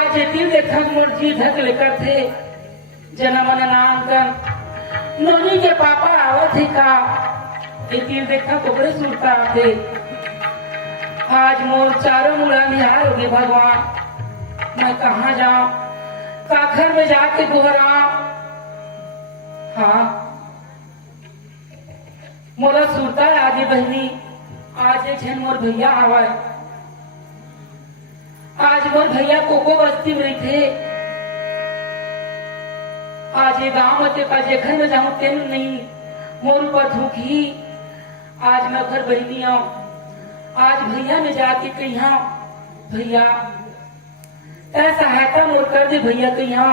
आज दिल देखा मुर्जी ढक लेकर थे जना मन नाम कर नोनी के पापा आवत ही का ये दिल देखा तो बड़े सुरता आते। आज मोर चारों मुड़ा निहार हो गए भगवान, मैं कहाँ जाऊं काखर में जाके दोहराऊं। हाँ मोरा सुरता आगे बहनी आज एक झन मोर भैया आवा, आज मोर भैया कोको बस्ती में थे। आज ये गांव में का जेखर में जाऊं तेन नहीं मोर ऊपर धूखी। आज मैं घर बहनी आऊं, आज भैया में जाके कहा भैया ऐसा सहायता मोर कर दे भैया कहा।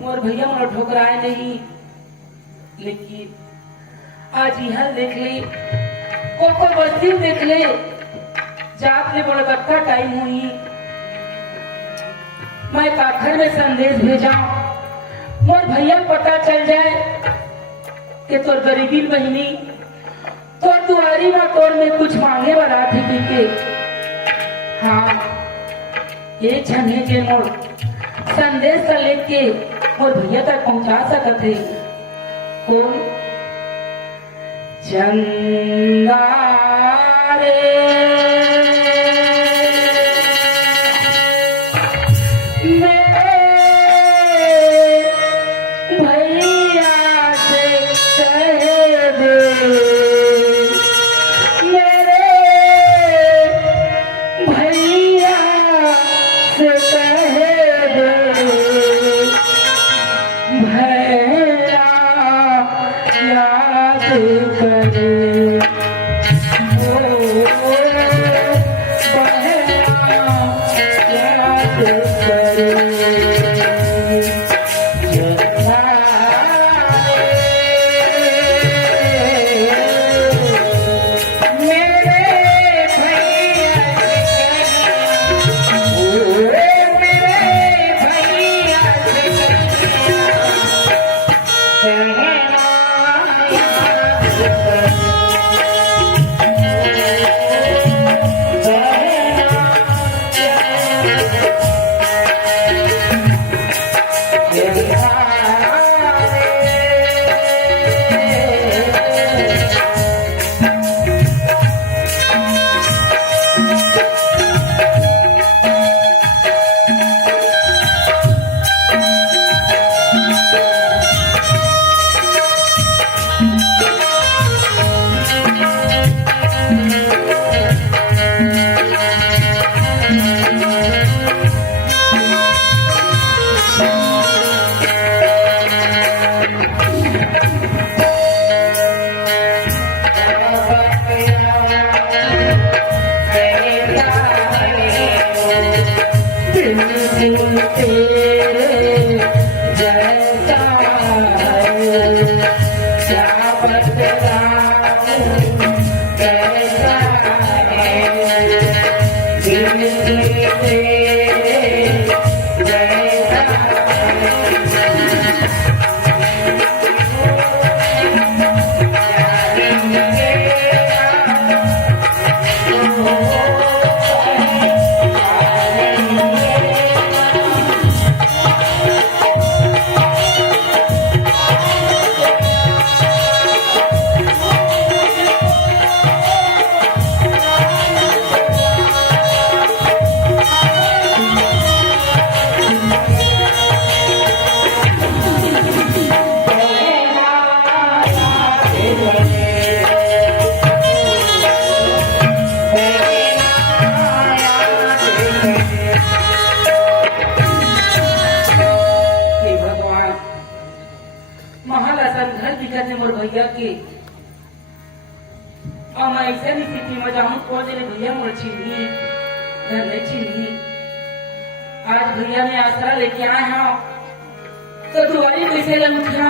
मोर भैया मोर ठोकराए नहीं, लेकिन आज यहाँ देख ले कोको बस्ती देख ले जात ले बड़ा बक्का टाइम हुई। मैं काखर में संदेश भेजा मोर भैया पता चल जाए कि तोर गरीबी बहनी तोर दुआरी में तोर में कुछ मांगे वाला थी के। हाँ ये छने के मोर संदेश का लेके मोर भैया तक पहुंचा सकते। कौन चंदा भैया के मैं ऐसे नहीं स्थिति में जाऊं को जने भैया मोर छिली घर नहीं छिली। आज भैया ने आसरा लेके आया हूं तो दुआरी कैसे लंघिया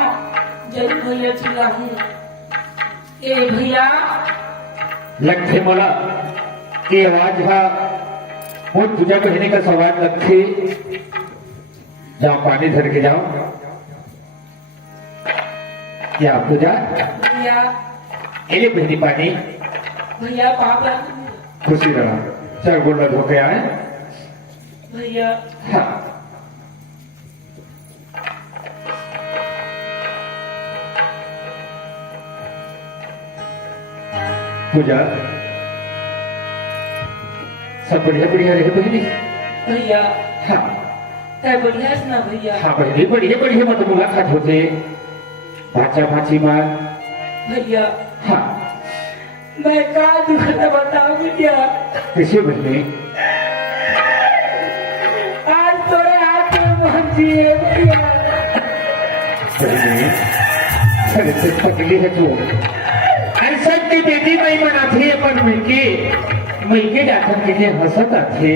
जरूर भैया चिल्ला हूं ए भैया लखे मोला की आवाज हा वो तुझा कहने का सवाल लखे जाओ पानी धर के जाओ। क्या पूजा भैया एले बहनी पानी भैया पाप खुशी रहा चल गोला धोके आए भैया हाँ पूजा सब बढ़िया बढ़िया रहे बहनी। भैया हाँ क्या बढ़िया से ना भैया। हाँ बहनी बढ़िया बढ़िया मत मुलाकात होते भाचा भाची माँ। भैया हाँ मैं का दुख बताऊं भैया। कैसे बहनी? आज तोरे हाथ में पहुंची है भैया। बहनी अरे से पगली है तू। ऐसा की बेटी नहीं बनाती है पर मैं जाकर के लिए हंसत आते।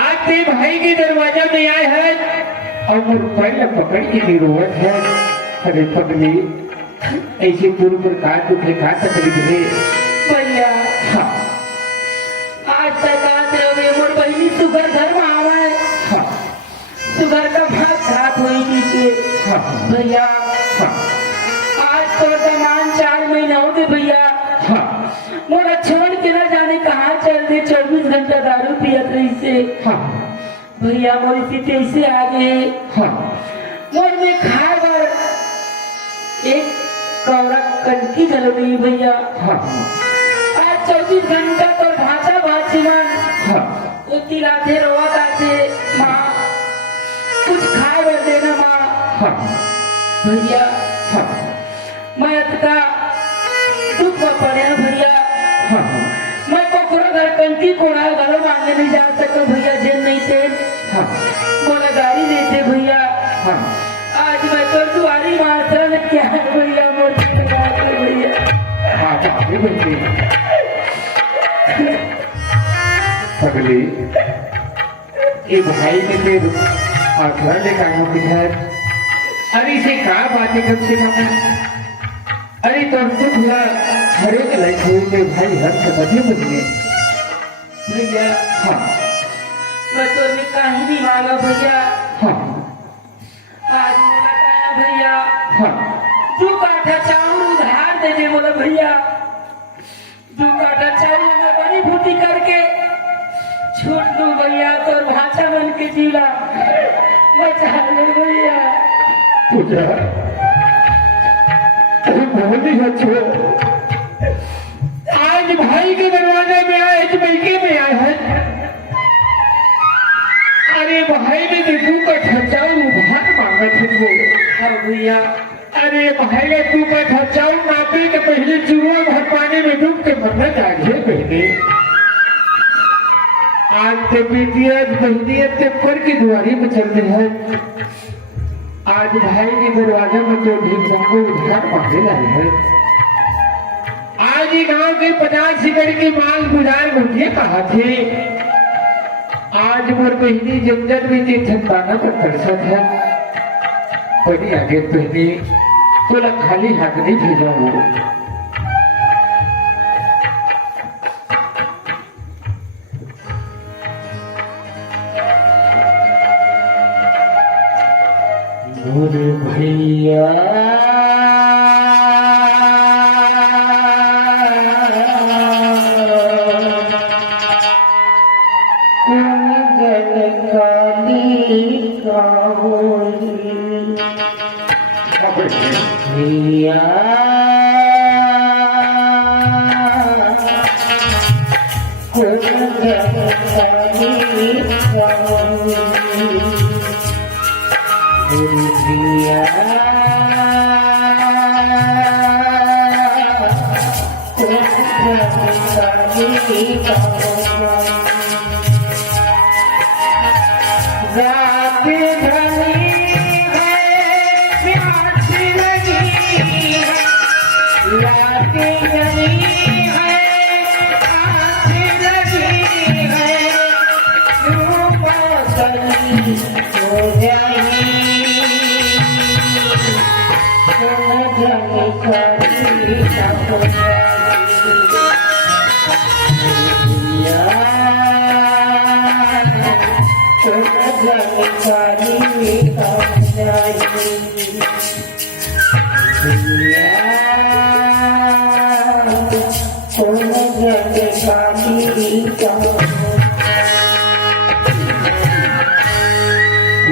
आज ते भाई के दरवाजा में आए हैं और मोर पैर पकड़ के निरोवत है। अरे पगली ऐसे दूर पर का दुख है का तकलीफ है भैया। हाँ आज तक आज रहे मोर बहनी सुगर घर में आवा है। हाँ सुगर का भात खात हुई नीचे हाँ भैया। हाँ आज तो सामान 4 महीना हो गए भैया। हाँ मोरा छोड़ के ना जाने कहाँ चल दे। 24 घंटा दारू पियत रही से हाँ भैया। मोरी स्थिति ऐसे आ गए हाँ मोर में खाए बर एक कौरा कंठी चलो नहीं भैया। हाँ आज 24 घंटा तो ढांचा भाची मन हाँ वो तिलाते रोवत आते माँ कुछ खाए बर देना माँ। हाँ भैया हाँ मैं अतका दुख में पड़े भैया। हाँ मैं कोकरो घर कंठी कोड़ा घरों मांगे नहीं जा सको भैया। जेल नहीं थे हाँ बोला गाड़ी देते भैया। हाँ आज मैं तो दुआरी मारता न क्या है भैया। मोर्चे लगा के भैया। हाँ बापरे बहनी पगली ये भाई ने फिर आखिर ले कानों की है। अरे इसे का बातें कब से मामा? अरे तो दुख हुआ हरे के लाइक हुए के भाई हर समझे मुझे। भैया हाँ मैं तो अभी कहीं नहीं मांगा भैया। हाँ आज बोला था भैया हाँ 2 काठा चावल उधार दे दे। बोला भैया 2 काठा चावल मैं बड़ी फूटी करके छूट दू भैया। तो भाषा बन के जीला बचा ले भैया। पूजा अरे बहुत ही अच्छे आज भाई के दरवाजे में आए जमैके में आए हैं। अरे भाई ने देखू का ठचाऊ उधार मांगा तुमको। हाँ भैया। अरे भाई ने तू का ठचाऊ नापे के पहले चुरुआ भर पानी में डूब के मरना चाहिए बहने। आज ते बेटिया बहनिया ते पर की दुआरी में चल रही है। आज भाई के दरवाजे में तो ढींगों उधार मांगे लाए हैं। आज ही गांव के 50 सिकड़ की माल गुजार मुझे कहा थे। आज मोर बहनी जमजन में तीर्थन पाना पर तरसत है। बड़ी आगे बहनी तोला खाली हाथ नहीं भेजा हो। मोरे भैया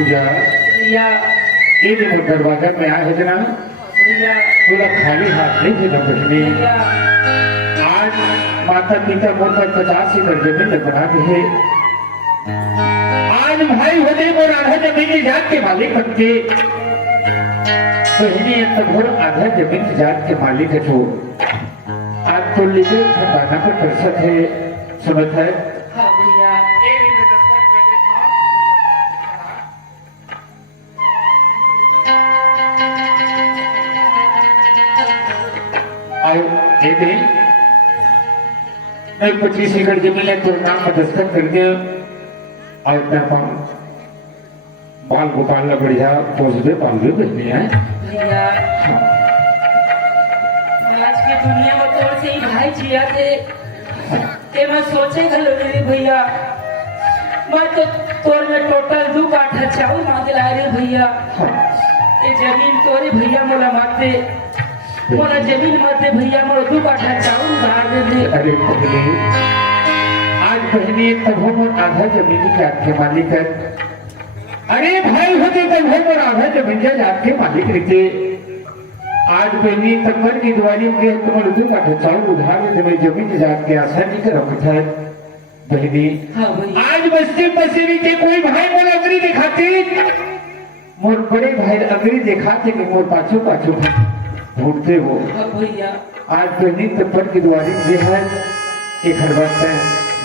पूजा भैया ये दिन दरवाजा में आया है जना भैया पूरा खाली हाथ नहीं थे ना बहनी भैया आज माता पिता मोर पर 50 एकड़ जमीन बना दी है आज भाई होने और आधा जमीन की जात के मालिक बनते बहनी तब आधा जमीन की जात के मालिक है जो आज तो लीजिए ठंडाना पर दर्शक है सुनत है हाँ भैया आओ ये दे मैं 25 एकड़ जमीन है तो नाम पर दस्तखत कर दिया और अपना बाल गोपाल ना बढ़िया पोसबे पालबे बहनी है भैया आज की दुनिया में तोड़ से ही भाई जिया थे कि मैं सोचे गलो रे भैया मैं तो तोर में टोटल 2 काठा चावल मांग रहा रे भैया ये जमीन तोरे भैया मोला मारते मोला जमीन मारते भैया मोला 2 काठा चावल उधार दे दे अरे पगली आज बहनी तब हम आधा जमीन के आपके मालिक है अरे भाई होते तब हम आधा जमीन के आपके मालिक रहते आज बहनी तमर की दिवाली में तुम्हारे 2 काठा चावल उधार में तुम्हें जमीन जात के आशा नहीं कर रखा है बहनी हाँ भैया आज बस्ती बसेरी के कोई भाई मोर अगरी दिखाते मोर बड़े भाई अगरी दिखाते कि मोर पाछू पाछू ढूंढते हो हाँ भैया आज बहनी तपर की दुआरी में है एक हर वक्त है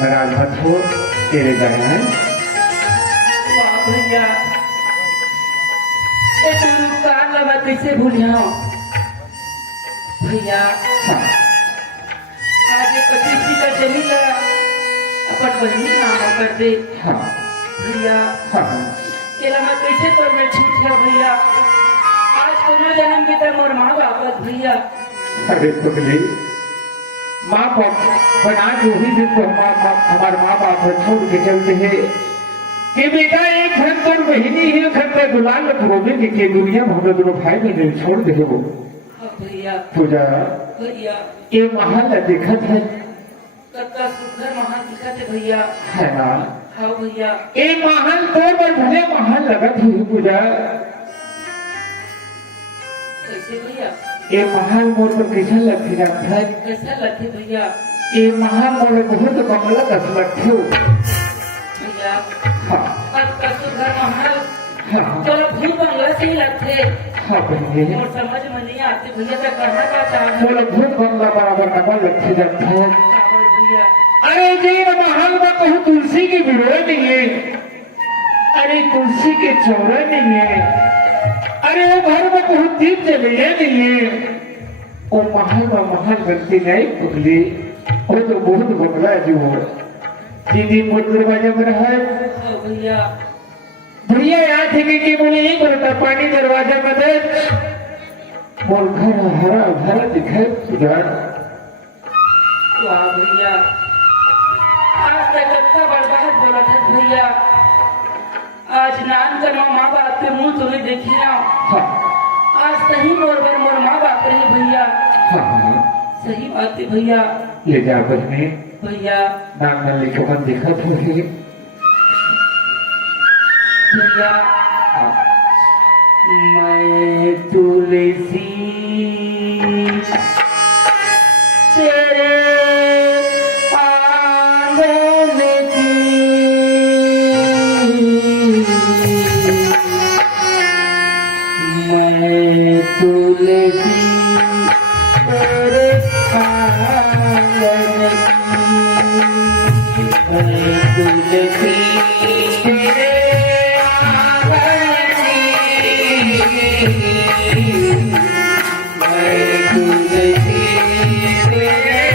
नाराज मत हो तेरे जाना है वाह भैया ये तुम कार लगा कैसे भूलिया भैया हाँ आज ये 25 का जमीन ला अपन बहनी नाम कर दे हाँ भैया हाँ केला मैं कैसे तोर में छूट गया भैया आज कोनो जन्म के तक मोर माँ बाप भैया अरे पगली माँ बाप बना जो ही दिन तो हमारे माँ बाप छोड़ के चलते हैं कि बेटा एक घर तोर बहनी है घर पर गुलाल रोबे के दुनिया में हम दोनों भाई बहन छोड़ दे वो हाँ भैया पूजा भैया ये महल देखत है कक्का सुंदर महान दिखत है भैया है ना हाँ भैया ये महल तोर पर भले महल लगत है पूजा कैसे भैया ये महल मोर पर कैसा लगती जाता है कैसा लगते भैया ये महल मोर बहुत बंगला दस लगते हो भैया हाँ कक्का सुंदर महान हाँ चलो भी बंगला से ही लगते हाँ बहनी और समझ में नहीं आती भैया तो कहना क्या चाहते मोर बहुत बंगला बराबर नकल लगती जाता है काबर भैया अरे जी महल में कहूँ तुलसी की बिरोय नहीं है अरे तुलसी के चौरा नहीं है अरे वो घर में कहूँ दीप जलिए नहीं है वो महल में महल बनती नहीं पुगली वो तो बहुत बंगला है जो दीदी मोर दरवाजा में रहा है हाँ भैया भैया याद है कि बोले एक बोलता पानी दरवाजा में दे मोर घर हरा भरा दिखाई तुझा वाह भैया आज तक कत्ता बर्बाद बोला था भैया आज नान कर माँ बाप के मुंह तुम्हें देखी ना हाँ आज सही मोर माँ बाप रही भैया हाँ सही बात है भैया ले जा बहने भैया नाम न लिखो मन देखा तो है भैया मैं तुलसी तेरे आंगन की मैं तुलसी तेरे आंगन की मैं तुलसी तेरे आंगन की मैं तुलसी तेरे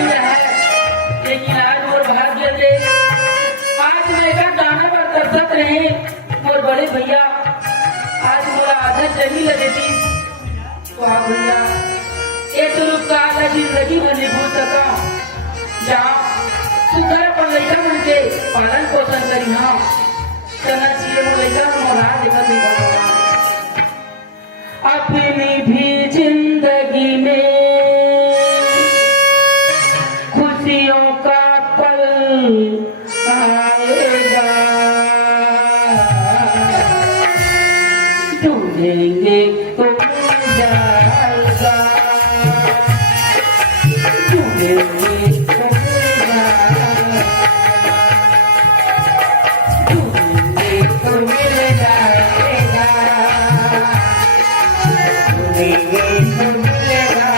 नहीं रहा लेकिन आज मोर भाग्य दे आज मेरा गाना पर तरसत रहे मोर बड़े भैया आज मोरा आधा चली लगे थी तो आप भैया ये तो रूप का आधा जिंदगी में नहीं भूल सका जहाँ सुधर पर लड़का मन के पालन पोषण करी हाँ करना चाहिए वो लड़का मोरा देखा नहीं अपनी भी जिंदगी में खुशियों का पल आएगा ढूंढेंगे तो मिल जाएगा ढूंढेंगे तो मिल जाएगा ढूंढेंगे तो मिल जाएगा ढूंढेंगे तो मिलेगा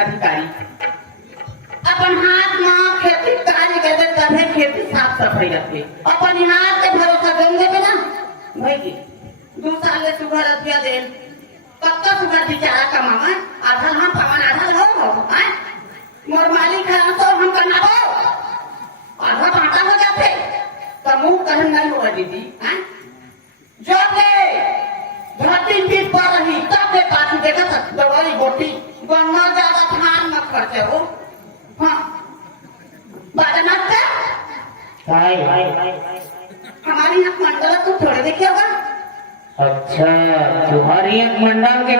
अधिकारी अपन हाथ में खेती कार्य करते तभी खेती साफ सफाई रखे अपन हाथ के भरोसा देंगे भी ना भाई की 2 साल ले सुगर रुपया दे कत्ता सुगर बेचारा कमावा आधा हम पवन आधा लो हैं मोर मालिक है तो हम कमाबो आधा बांटा हो जाते तो मुंह कहन नहीं होगा दीदी हैं जब ले धरती पीठ पर रही तब ले पाछू देखा था दवाई गोटी बनना ज्यादा ध्यान मत करते हो हाँ बाजना का हमारी यहाँ मंडल तुम थोड़े देखे होगा अच्छा तुम्हारी एक मंडल के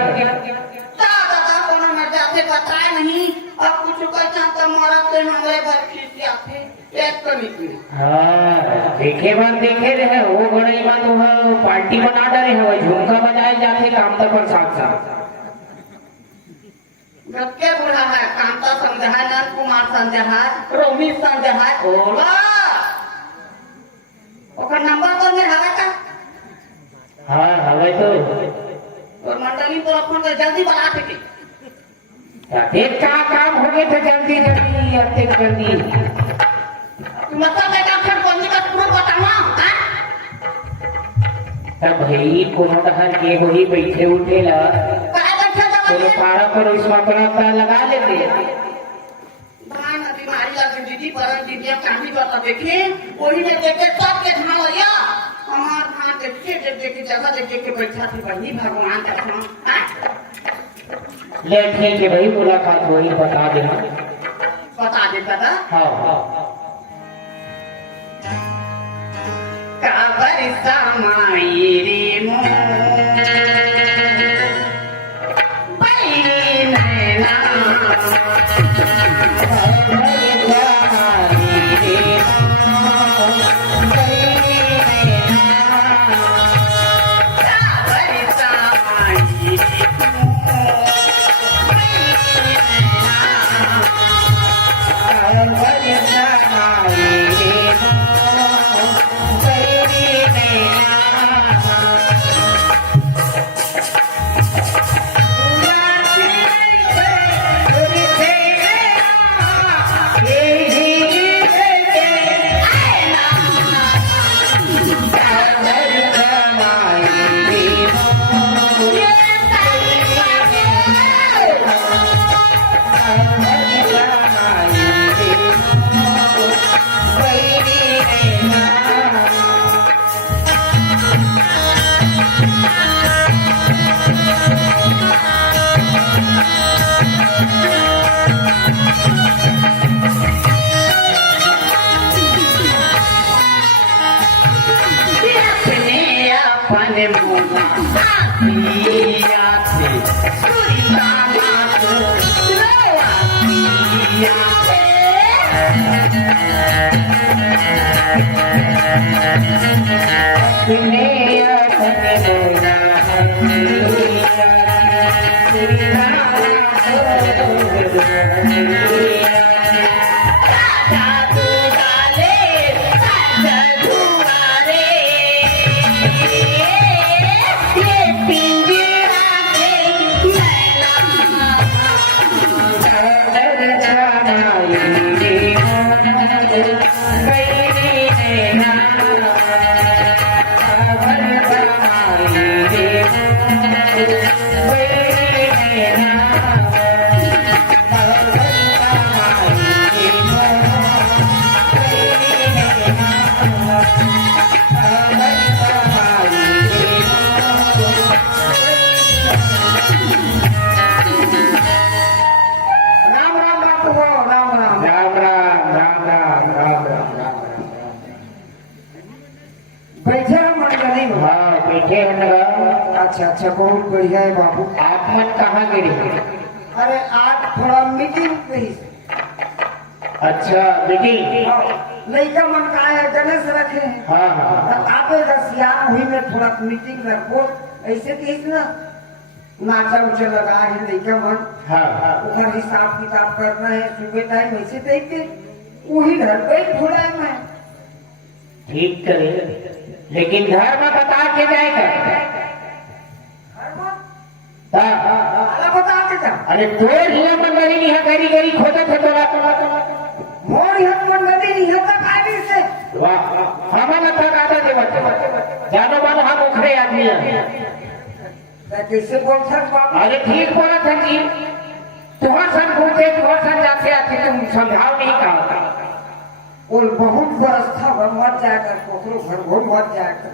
दादा कोनो मर जाते बताए नहीं अब कुछ कहता तो मरा से हमारे घर खींच आते एक तो निकली हाँ देखे रहे वो बड़े बात वो पार्टी बना डरे है वो झुमका बजाए जाते काम तक पर साथ साथ रखे बुढ़ा है कांता संध्या नंद कुमार संध्या रोमी संध्या बोला ओकर नंबर तो मेरे हवा का हाँ हवे तो और मंडली तो अपन को जल्दी बना सके एक का काम हो गए तो जल्दी जल्दी अते जल्दी मतलब बेटा फिर कौन का तुम बतावा हां तब भाई कोनो हर के वही बैठे उठेला काय बैठे तो पारा पर इसमें अपना लगा लेते धान बीमारी लग दीदी पर दीदी कहानी बता देखे वही ने देखे सब के धान लिया हमार धान देखे जगह देखे के बैठा थी बनी भगवान का धान ले ठीक है भाई मुलाकात वही बता देना बता दे दादा हाँ हाँ काबर समाई रे मो बैरी नैना रे मोला पिया से सुल्ताना को रोया पिया से तूने अपन मोला अच्छा अच्छा बहुत बढ़िया है बाबू। आप मन कहाँ गिरी? अरे आज थोड़ा मीटिंग पे ही अच्छा मीटिंग। लड़का मन का है गणेश रखे हैं। हाँ हाँ आपे रसियान हुई में थोड़ा मीटिंग रखो ऐसे कहीं ना नाचा उचा लगा है लड़का मन। हाँ हाँ उधर हिसाब किताब करना है सुबह टाइम ऐसे देख के वही घर पे ही थोड़ा है मैं ठीक करे, लेकिन घर में बता के जाएगा। बता के जा। अरे तोर ही मंडली नहीं है, गरी गरी खोजत है तोरा मोर यहाँ मंडली नहीं है कायदे से। वाह हमारा तक आधा देवत जानो मानो हम उखड़े आदमी है। कैसे बोल सक बाबू? अरे ठीक बोला था जी, तुम्हारा सन घूमते तुम्हारा सन जाते आते तुम समझाओ नहीं कहा। और बहुत बरस था घर मत जाकर कोकरो घर वो मत जाकर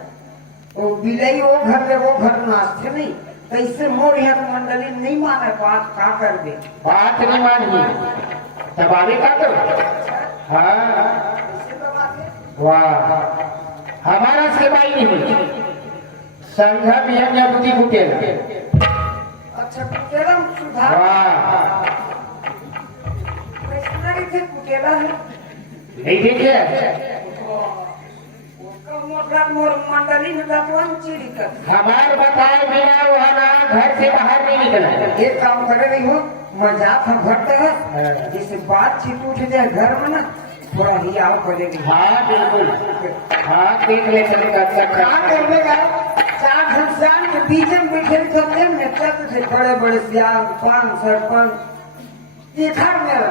तो बिलई वो घर में वो घर नाचते नहीं कैसे मोर यहाँ मंडली नहीं माने बात का कर दे बात नहीं मानी दबावे का तो। हाँ वाह हमारा सेवाई नहीं हुई संघा भी हम या दूधी कुटेल। अच्छा कुटेला सुधार वाह थे कुटेला है नहीं देखिए मोर मंडली में भगवान चीरी कर हमार बताए बिना वहाँ ना घर से बाहर नहीं निकला। एक काम करे रही हो मजाक हम घटते है जैसे बातचीत उठ जाए घर में ना थोड़ा हियाव करेगी। हाँ बिल्कुल हाँ देख ले चलेगा। क्या करने का चार घंसान के बीच में बैठे करते हैं चलते थे बड़े बड़े सियाल पान सरपंच देखा मेरा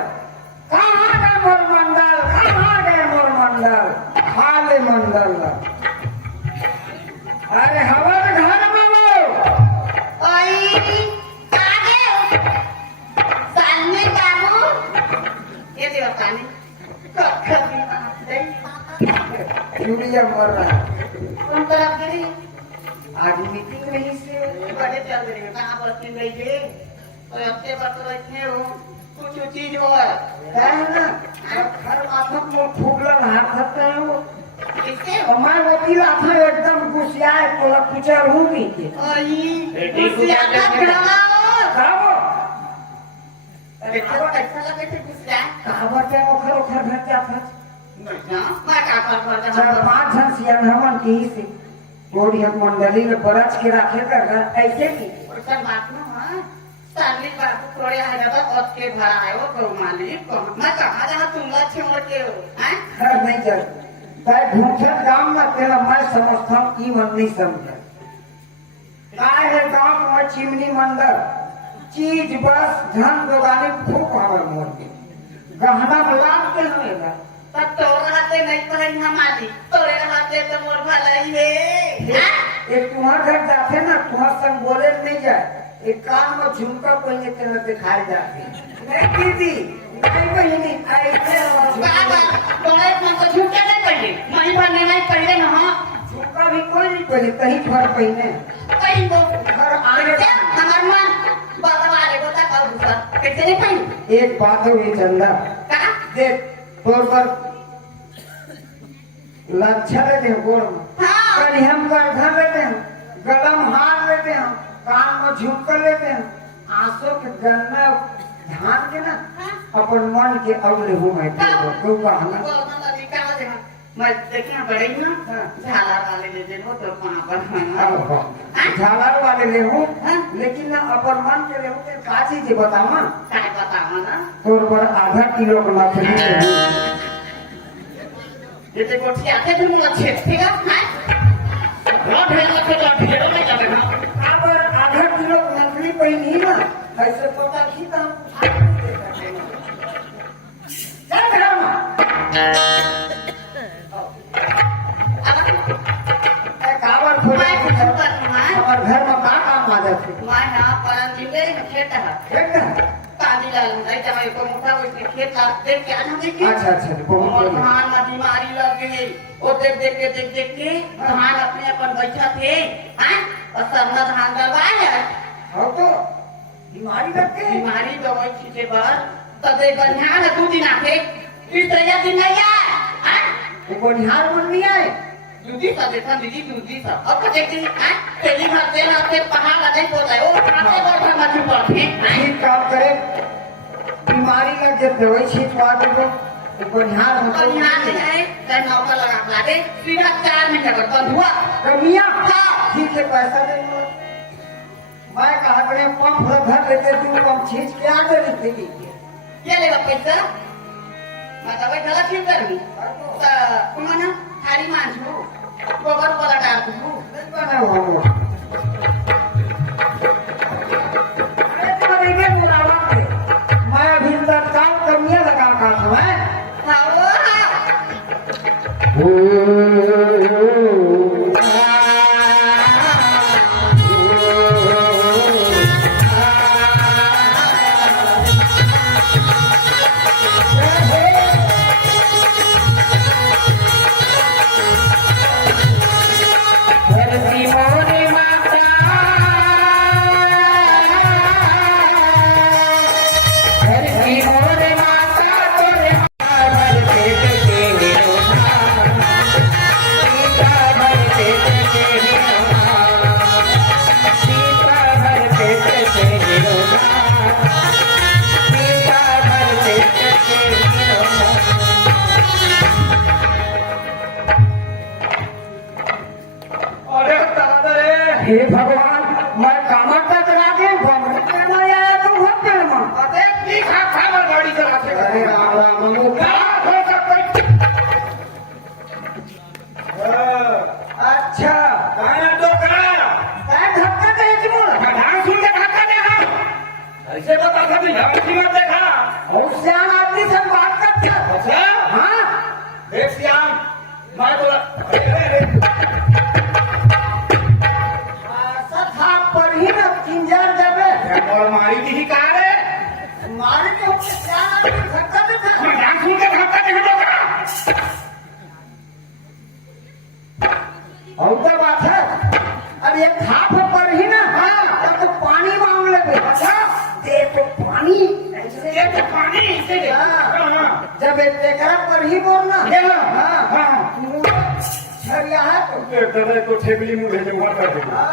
कहाँ गए मोर मंडल कहाँ गए मोर मंडल खाले मंडल अरे हमारे घर में वो आई आगे सामने बाबू ये देवता ने यूरिया मर रहा कौन तरफ गिरी आज मीटिंग रही से बड़े चल रहे कहाँ बस्ती गई थे और हफ्ते भर तो रखे हो कुछ चीज हो है ना हर माथा में फूगलन हाथ करते हैं वो किससे हमारे वकील आथा एकदम गुस्साए तो कुचर हूँ भी आई कुछ आता खड़ा कहो अरे कैसा लगे थे कुछ जाए कहावत है ओखर ओखर घर क्या था मैं क्या कर चार पांच जन सियान हमन की से थोड़ी हम मंडली में बरच के रखे कर ऐसे की और सब बात ना हां साली बाबू थोड़े आए तो और के भरा है वो को मालिक मैं कहां जहां तुम छोड़ के हो हैं घर नहीं चल भाई भूखे गांव में तेरा मैं समझता हूँ की मन नहीं समझा काय है गांव में चिमनी मंडल चीज बस धन दोगानी खूब आवर मोर के गहना बुलाव के हमेगा तब तो रहते नहीं पहन हमारी तोरे रहते तो मोर भलाई है एक तुम्हारे घर जाते ना तुम्हारे संग बोले नहीं जाए एक कान में झुमका पहने के न दिखाई जाते नहीं दीदी नहीं बहिनी ऐसे बाबा तोरे मन को झुमका नहीं पहने मही भरने नहीं पहने ना हां झुमका भी कोई नहीं पहने कहीं घर पहने कहीं वो घर आने हमार मन बाबा वाले को तक और दूसरा कैसे नहीं पहने एक बात है ये चंदा कहा देख तोर पर लच्छा लेते हैं गोड़ में हाँ कल हम कर धर लेते हैं गलम हार लेते हैं, कान में झुमका लेते हैं, आंसू के गन्ना धान के ना अपन मन के अगले हो मैं क्यों कहना मैं देखना पड़ेगी ना झाला वाले ले देनो तो कहाँ पर झालर वाले ले हूँ लेकिन ना अपन मन के ले हूँ का चीज बतावा काय बतावा ना तोर पर आधा किलो का मछली ले हूँ ये तो कोठी आते तुम अच्छे ठीक है रोड है ना तो ढेर में जाते हैं अगर आधा किलो मछली पहनी ना ऐसे पता की तो चल ड्रामा कावर खोला और घर में का काम आ जाते मैं यहाँ पर जिले में खेत है ठीक है पानी लाल नहीं जब को मोटा उसके खेत ला देख के आना देखिए अच्छा अच्छा बहुत और बढ़िया धान में बीमारी लग गई वो देख के धान अपने अपन बैठा थे हाँ और सरना धान डलवाए हो तो बीमारी लगते बीमारी दवाई छीटे बाद तब एक बढ़िया है 2 दिन आके तीसरा दिन नहीं आया हाँ वो बनिहार मन नहीं आए दूधी सा देखा दीदी दूधी सा अब तो देखती हाँ तेली भरते रहते पहाड़ आ नहीं पोता है वो खाते और घर मजू पड़ते ठीक काम करे बीमारी लग जाए दवाई छिटवा दे तो बनिहार और होता यहाँ से है तो नौका लगा लाते सीधा 4 महीने बाद बंद हुआ कमिया ठीक है पैसा दे मैं कहा करे पंप भर लेते तू पंप खींच के आ गए थे ये लेगा पैसा मैं दवाई गला क्यों करूँ तो उन्होंने थारी मांझू गोबर वाला डाल दूँ नहीं बना हुआ मैं अभी तत्काल कमियां लगा का था धरती मोरे माता धरती मोरे माता तोरे भर पेट के निरोधा सीता भर पेट के निरोधा सीता भर पेट के निरोधा सीता भर पेट के निरोधा अरे दादा रे हे भगवान मैं कामा का चला के बमरे में आया तो बहुत देर में अरे की खा गाड़ी चलाते अरे राम राम क्या हो सकता अच्छा मैं तो करा काय धक्का दे तुम ध्यान सुन के धक्का दे ऐसे बता सकते हैं मत देखा और श्याम आदमी से बात करते अच्छा हाँ देख श्याम मैं बोला पर ही ना किंजर देवे और मारी की ही कार है मारी के क्या धक्का देता मैं ध्यान सुन के धक्का नहीं देगा और तो बात है अरे ये खाप पर ही ना हाँ तो पानी मांग ले अच्छा दे तो पानी दे तो पानी इसे जब एक टेकरा पर ही बोलना हाँ हाँ छरिया है तो ठेकली मुंह भेजूंगा कर देगा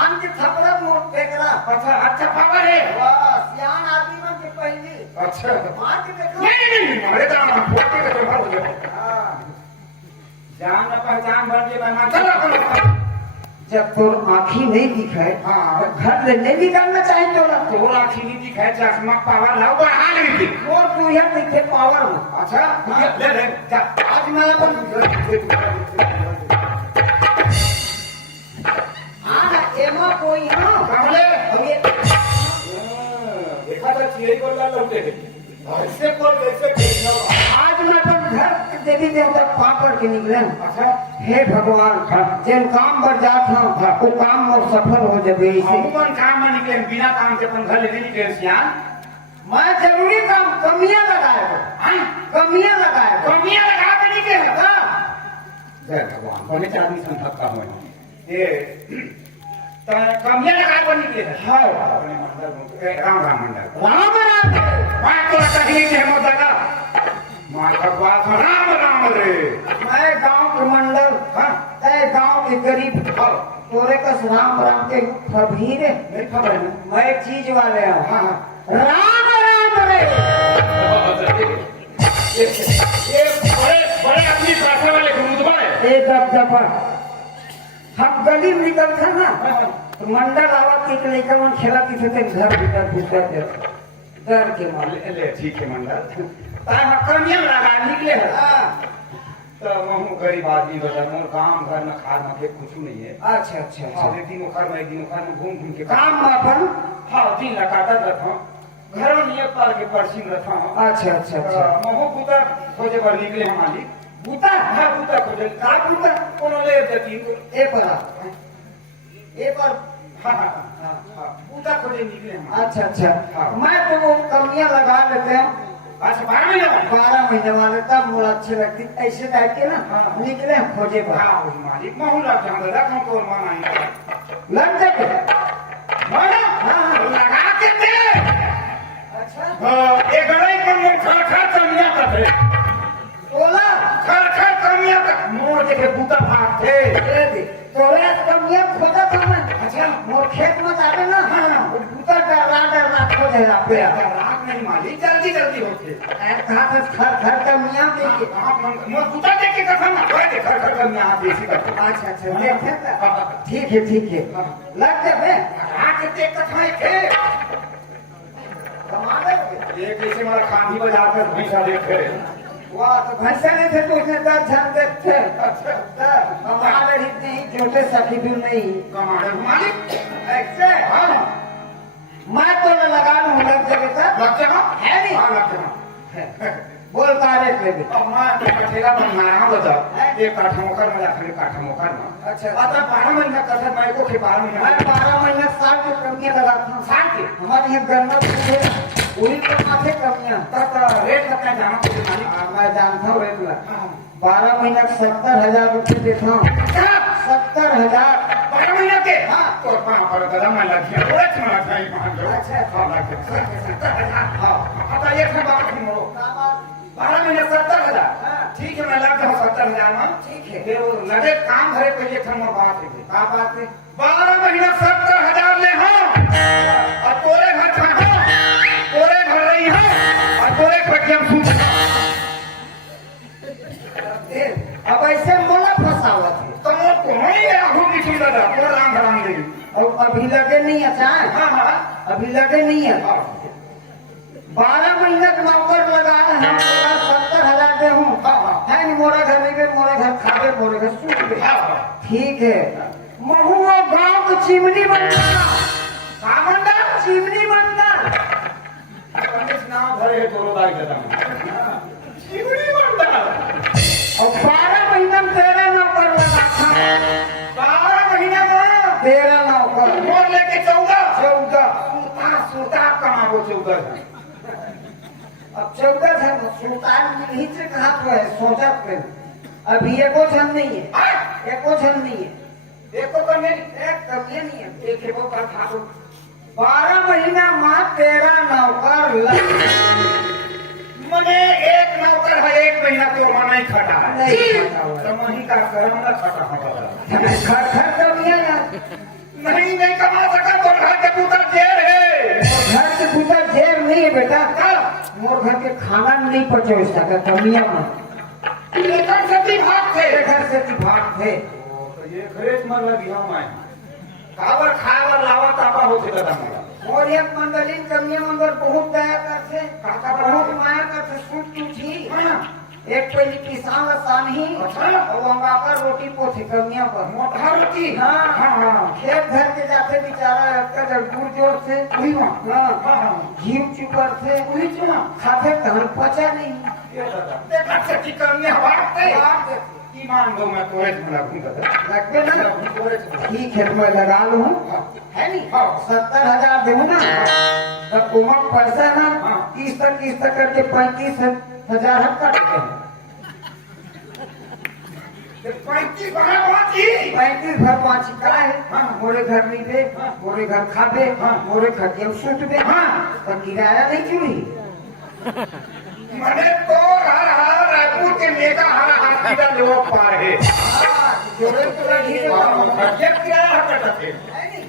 आम के थपड़ा मोट टेकरा अच्छा अच्छा पावर है वाह सियान आदमी में के पहली अच्छा मार के देखो नहीं अरे तो फोटो के देखो हां जान न पहचान बन के बना चलो जब तोर आँखी नहीं दिखाए हाँ घर ले नहीं निकालना चाहिए तोर आँखी नहीं दिखाए चश्मा पावर लाओ बढ़ा लेंगे और तू यह दिखे पावर हो अच्छा ले ले आज मैं अपन एमा कोई हाँ कमले देखा था चिड़ी को ला लौटे ऐसे कोई कैसे आज मैं तो घर देवी देवता पापड़ के निकले अच्छा हे भगवान जिन काम पर जात हूँ वो काम में सफल हो जाए इसे कौन काम में निकले बिना काम के अपन घर लेने निकले सियान मैं जरूरी काम कमियां लगाए कमियां लगा के निकले जय भगवान कौन आदमी संभवता हो ये कमियां लगा को निकले हाँ राम राम मंडल राम राम मैं तो कहीं के मत लगा मैं भगवान राम राम रे मैं गांव के मंडल हाँ गांव के गरीब तोरे कस राम राम के फबीर नहीं खबर है मैं चीज वाले हूँ हाँ राम राम रे ये बड़े आदमी पैसे वाले गुरुद्वा है ए दबदबा हम गली में निकलते ना तो मंडल आवत के लड़का मन खेला की थे घर भीतर घुसर दे डर के मारे ले ठीक है मंडल तार कमियां लगा निकले है तो महू गरीब आदमी बता मोर काम घर में खार में कुछ नहीं है अच्छा अच्छा हाँ अच्छा एक दिन घर में घूम घूम के काम में अपन हाँ दिन लगाता रहता घर में ये पार के पर्ची में रहता हूँ अच्छा अच्छा अच्छा महू पुता खोजे पर निकले हैं मालिक बूता हाँ पुता खोजे का बूता कोनो ले देती ए पर ए पर हाँ हाँ हाँ पुता खोजे निकले हैं अच्छा अच्छा हाँ। मैं तो वो कमियां लगा लेते हैं अच्छा 12 महीने 12 महीने वाले तब मुझे अच्छी लगती ऐसे टाइप के ना हाँ। निकले हैं खोजे पर हाँ उस मालिक महू लग जाऊंगा रखूं तो मान आएंगे लग जाते माना हाँ। लगा के दे अच्छा ये गड़ाई पर मोर खर कमियां का थे बोला खर कमियां का मोर देखे बूता भाग थे दे दे तोरे कमियां खोजा था मैं अच्छा मोर खेत में जावे ना हाँ। वो बूता डरना खोजे पे रात नहीं मालिक जल्दी जल्दी होते कहाँ से खर कमियां देखे मोर बूता देख के कथा ना कोई देख खर कमियां देसी करते अच्छा अच्छा देखे था ठीक है लग जावे रात देख कथा थे कमा दे ये कैसे मारा खानी बजाकर भैंसा देखे वाह तो भैंसा नहीं थे तो उसने 10 झन थे अच्छा हमारे इतने ही छोटे सखी भी नहीं कमांडर मालिक ऐसे हाँ मैं तो लगा लूँ लग जावे सर लग जाएगा है नहीं? हाँ लग जाएगा बोल तारे पे भी अब मैं कठेरा बनाना बता एक काठा मोकर में रखने काठा मोकर में अच्छा। आता 12 महीना कसर मैं को के 12 मैं महीना 12 महीने साल के कमियां लगाता हूँ साल के हमारे यहाँ गन्ना वही तो माथे कमियां तक रेट कितना जाना मुझे मालिक मैं जानता हूँ रेट में 12 महीना 70,000 रुपये देता हूँ 70,000 12 महीना के हाँ। तो पाना पर गदा में लग गया पूरा चला था ये मान लो अच्छा। हाँ लग गया हाँ आता ये था बात सुनो 12 महीने 70,000 हाँ। ठीक है मैं लग जाऊँ 70,000 में ठीक है। फिर वो लगे काम भरे पहले था मैं बात है क्या बात है 12 महीना 70,000 ले हाँ और तोरे घर में हाँ तोरे घर रही हाँ और तोरे खटिया में सूत अब ऐसे मोला फंसावत है तो वो तुम्हें ही आँखों की सुंदर था पूरा राम भराम देगी और अभी लगे नहीं है चाहे हाँ हाँ अभी लगे नहीं है हाँ 12 महीने का नौकर लगा है हम 70,000 दे हूँ हाँ। है नहीं मोरा घर नहीं गए मोरे घर खावे मोरे घर सूख गए हाँ ठीक है महुआ गांव की चिमनी बनना सामंदा चिमनी बनना पंडित नाम भरे है तोरो दाई दादा चिमनी बनता और 12 महीने में 13 नौकर लगा था 12 महीने में 13 नौकर मोर लेके 14 14 सूता कमाबो 14 अब 14 है सुल्तान ही से कहा तो है सोचा पे अभी एको झन नहीं है एको झन नहीं है देखो तो मेरी एक कमी नहीं है एक है वो कर खा दो 12 महीना में 13 नौकर लग मने एक नौकर है एक महीना तो वहाँ नहीं खटा है नहीं खटा हुआ है। तो वहीं का कर्म न खटा होगा घर कमियां यार नहीं कमा सका तो घर के पुत्र जेल है घर के पुत्र जेब नहीं है बेटा मोर घर के खाना नहीं पचो सका कमियां में लेकर सती भाग थे घर से भाग थे तो ये खरेज मन लगी हम आए खावर खावर लावा तापा होते दादा मेरा और एक मंडलीन कमियां मंगल बहुत दया करते काका बहुत माया करते सूट की थी एक पहली किसान लसान ही और अंगाकर रोटी पोथी कमियां पर मोटा रोटी हाँ हाँ हाँ खेत घर के जाते बेचारा अक्का दूर जोर से वही वहाँ हाँ हाँ घी चुकर थे वही चुना खाते तहन पचा नहीं ये दादा देखा सच्ची करनी हवाते ईमान दो मैं तोरे में लगूं दादा लगते ना तोरे में ठीक है मैं लगा लूँ है नहीं 70,000 दे ना तब उमर पैसा ना किस्त करके 35,000 हम काट देंगे 35 बना बात ही 35 घर 5 का है मोरे घर नहीं दे मोरे घर खा दे मोरे खटिया सूट दे तो किराया नहीं चुरी मैंने तो हर रायपुर के मेगा हर हाथ की लोग पार है जोड़े तो लगी तो बजट क्या करता थे है नहीं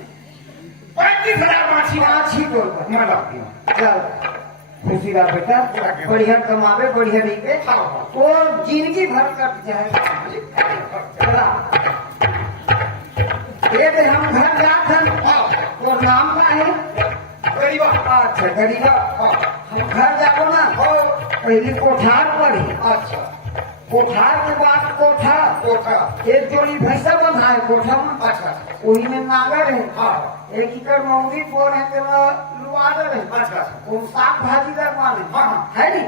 35,000 माछी पाँच ही बोल कर मैं लगती हूँ चल खुशी रहा बेटा बढ़िया कमावे बढ़िया रहिए वो जिंदगी भर कट जाए चला ये तो हम घर जाते हैं वो नाम का है गरीबा अच्छा गरीबा हम घर जाओ ना पहले कोठार पर ही अच्छा कोठार के बाद कोठा कोठा एक जोड़ी भैंसा बंधा है कोठा में अच्छा वही में नागर है हाँ एक एकड़ मौगी बोर है तो लुआदर है अच्छा वो साग भाजी का मान है हाँ है नहीं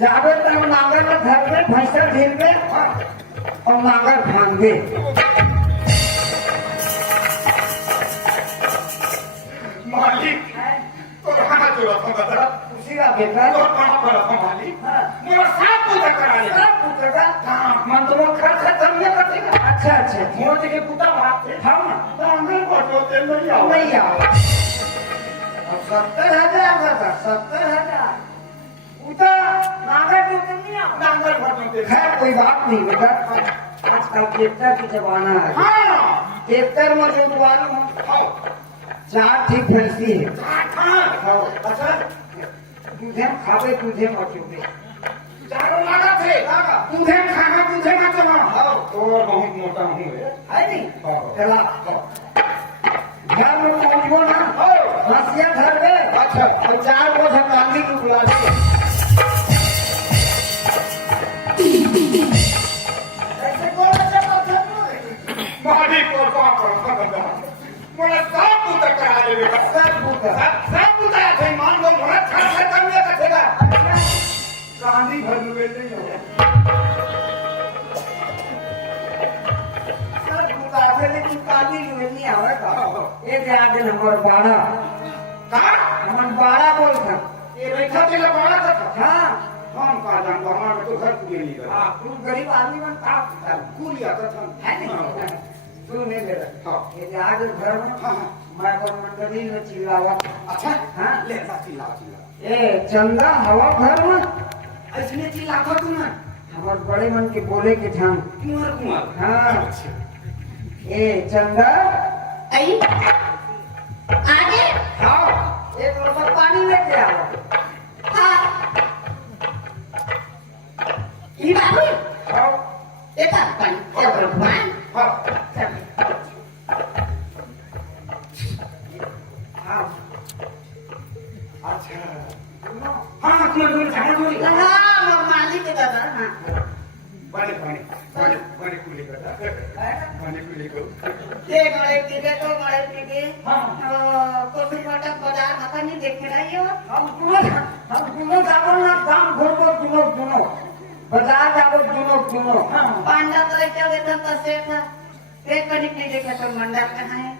जावे तो हम नागर में घर में भैंसा झील में और नागर भांगे मालिक तो कहाँ जो रखा बता खुशी का बेटा तो कहाँ पर रखा मालिक मेरा साथ पूजा करा ले सब पुत्र का मंत्रों खर्च करने का ठीक है अच्छा अच्छा मोच के पुता बाप थे हम तांगे को तो ते नहीं आओ नहीं आओ अब 70,000 बता 70,000 उता नागर तो नहीं आओ नांगर भरने ते खैर कोई बात नहीं बेटा आजकल ट्रैक्टर की जमाना है हाँ ट्रैक्टर में जो मालूम हाँ चार ठीक भैंसी है हाँ अच्छा दूधे में खावे दूधे में अचूबे चारों लगा थे तुझे खाना तुझे ना चला हाँ और बहुत मोटा हूँ है नहीं हाँ। चला घर में पहुंचो ना हंसिया घर में अच्छा और चार बोझ कांदी की बुला दे ऐसे बोल अच्छा बात है मालिक को बाप मेरा सब पुता करा ले बेटा सब पुत्र सब पुता थे मान लो मेरा खर्च करने का थे कांदी भर लुए नहीं हो सब पुत्र आते लेकिन कांदी लुए नहीं आवे का एक याद है नंबर 12 कहा नंबर 12 बोल था ये रेखा के लिए बड़ा था हाँ हम कहा जानता हमारे तो घर पूरे नहीं कर तू गरीब आदमी बन था पूरी आता था है नहीं तू नहीं ले रहा हाँ। ये आज घर में हाँ। मैं को मंडली में चिल्लावा अच्छा हाँ ले चिल्ला चिल्ला ए चंदा हवा घर में इसमें चिल्ला था तू ना हमारे बड़े मन के बोले के ठान कुमार कुमार हाँ ए चंदा आई आगे आओ एक लोटा पानी लेके आओ हाँ ये बाबू आओ देखा पानी क्या बोलो पानी हाँ आओ अच्छा हाँ कुमार कुमार चाहे कोई हाँ मालिक के दादा हाँ बने बने बने बने कुली करता बने कुली करो ये गड़े टिके तो गड़े टिके हाँ। कोठी पटक बाजार खाता नहीं देखे रही हो हम दोनों जाबो ना काम घोड़ो दोनों बाजार जाबो दोनों पांडा तो क्या देता तसे था एक कनिक नहीं देखा तो मंडा कहाँ है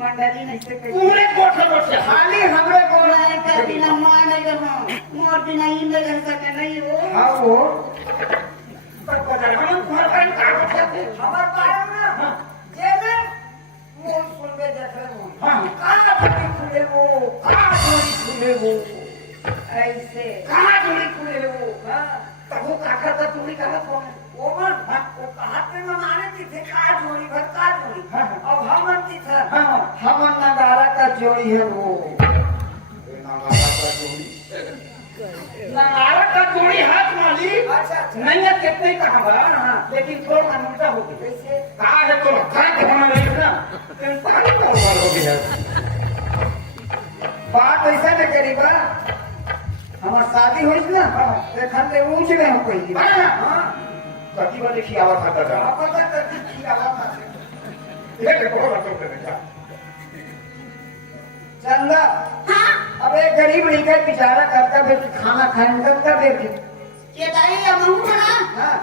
मंडली नहीं से पूरे कोठे कोठे खाली हमरे को बोला का बिना मां नहीं रहो मोर बिना इन रह सके नहीं हो हाँ वो पर पता नहीं कुमार का काम करते थे हमारे पाया ना जे में मोर सुनबे देख रहे हो हाँ। कहाँ जोड़ी खुले वो ऐसे कहाँ जोड़ी खुले वो हाँ तब वो काका का जोड़ी कहा कौन है वो मन वो कहाँ पे मनाने की थी का जोड़ी भर का जोड़ी हाँ। अब हम की था हाँ। हम नगारा का जोड़ी है वो नारा का जोड़ी हाथ माली अच्छा नहीं है कितने का खबर हाँ। लेकिन थोड़ा अनूठा हो गया कैसे कहा है तो खड़ा होना नहीं ना हो गया बात ऐसा न करीबा हमार शादी हुई ना देखन ले ऊंच गए हो पहली बार हाँ कति बार खियावा खाता था आप पता करती थी आवाज ये देखो रखो बेटा चंदा हाँ अब एक गरीब लेकर बेचारा करता फिर खाना खाने का देते ये दाई या मंगू ना हाँ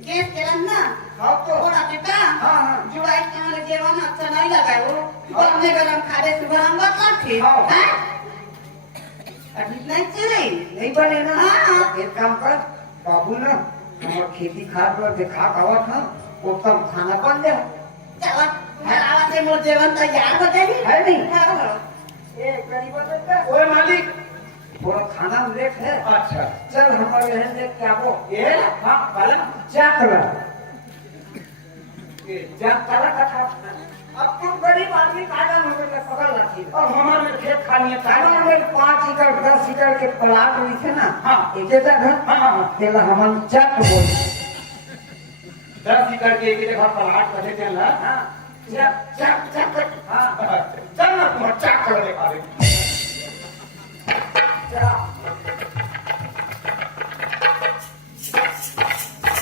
गैस चलन ना हाँ तो थोड़ा टिका हाँ हाँ जुड़ाई के हमारे जेवन अच्छा नहीं लगा वो गरमे गरम खाने से गरम कर थे हाँ। हैं अभी नहीं चले नहीं बने ना हाँ। एक काम कर बाबू ना हमारे खेती खाद पर दिखा खावा था वो तब खाना बन जाए चलो हरावा से मोर जेवन तैयार हो जाई है नहीं हाँ ये गरीब बच्चा ओए मालिक थोड़ा खाना में लेट है अच्छा चल हमारे यहाँ लेट क्या वो ये हाँ वाला क्या करा जब तला कथा अब तुम गरीब आदमी काटा होवे के पकड़ लाठी और हमार में खेत खानी है हमार में 5 एकड़ 10 एकड़ के प्लाट हुई थे ना हाँ। एक जगह हाँ। तेला हमन चक बोल 10 एकड़ के एक जगह प्लाट करे थे ना हां चक हां चल ना तुम चक कर दे पावे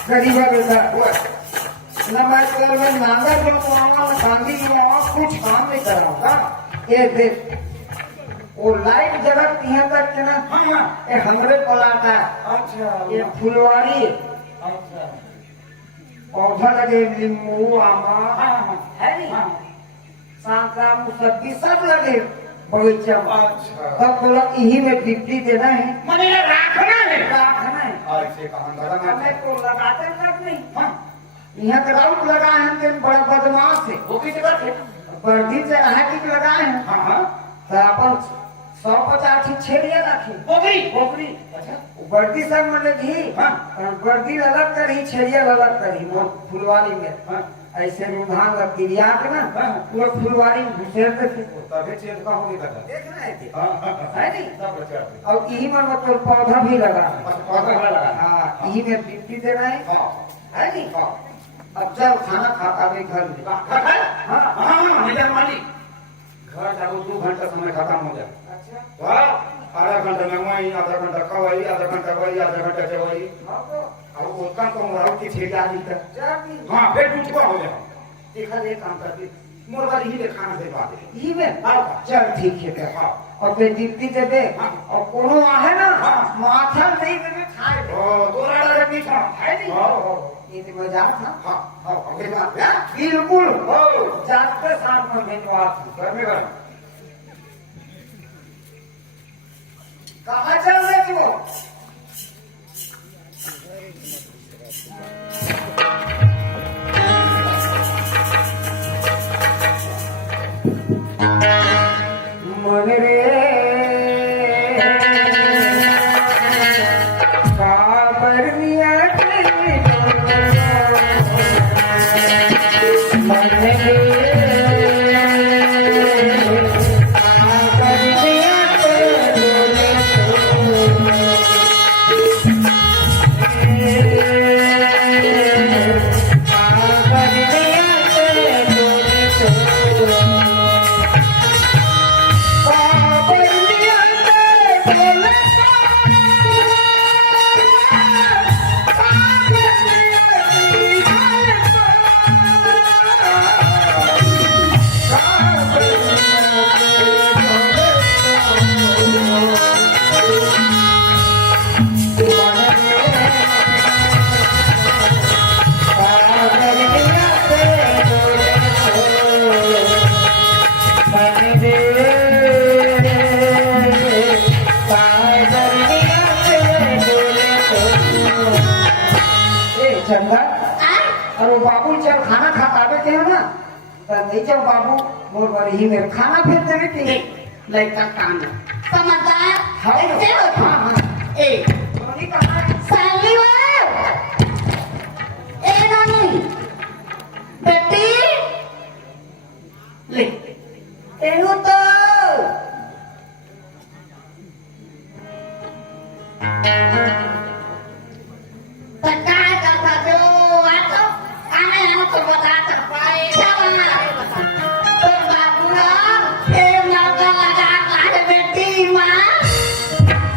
गरीब बेटा नमस्कार में नागर लोग वहाँ गांधी जी वहाँ कुछ काम नहीं करा होगा ये देख वो लाइट जगह यहाँ तक के ना ये हमरे प्लाट है अच्छा ये फुलवारी अच्छा पौधा लगे नींबू आमा हाँ है नहीं हाँ सांता मुसब्बी सब लगे बगीचा में अच्छा तब बोला यही में डिप्टी देना है मने रखना है रखना है ऐसे कहां हमें तो लगाते तक नहीं हां यहाँ क्राउड लगाए हैं तो बड़ा बदमाश है वो किस बात है वर्दी से अहतिक लगाए हैं हां हां तो अपन 150 की छेड़िया रखी बोगरी बोकरी अच्छा वर्दी सब में लगी हाँ। और वर्दी अलग करी छेड़िया अलग करी वो फुलवारी में हां ऐसे रुझान लग गिरिया के ना हाँ। वो फुलवारी में घुसेरते थे तभी चेंज का हो गया देख रहे थे हां है नहीं सब बचा और यही में मतलब पौधा भी लगा पौधा लगा हाँ यही में डिप्टी दे रहे हैं हां है नहीं अब जब खाना खा आवे घर में हां हां मेरा मालिक घर जाओ 2 घंटा समय खत्म हो जाए अच्छा वाह आधा घंटा नगवाई आधा घंटा कवाई आधा घंटा वही आधा घंटा चवाई अब वो काम को मोराव की छेड़ी आ गई तक जाती हां फिर कुछ हो गया देखा ये काम करके मोर वाली ही खाना दे पा दे यही में हाँ। चल ठीक है फिर हाँ। और फिर डिप्टी दे दे हाँ। और कोनो आहे ना हाँ। माथा नहीं देवे खाए दे ओ तोरा लगे पीछा है नहीं हां ये तो मजाक था हां हां ओके ना बिल्कुल ओ जाते साथ में भेजवा थी घर में घर कहाँ चल रहे थे वो मन रे काबरनिया के मन रे काबरनिया चंदा और बाबू जब खाना खाते थे ना तो नहीं जब बाबू मोर बड़ी ही मेरे खाना फिर देवे के लड़का काम समझदार हाँ। ऐसे होता हाँ, हाँ। ए बोली कहाँ है? साली ए नानी बेटी ले एहू तो काय करता जो आता आने आने तो बता कर पाए क्या बना है बता तो बाबूला प्रेम लगा काहे बेटी माँ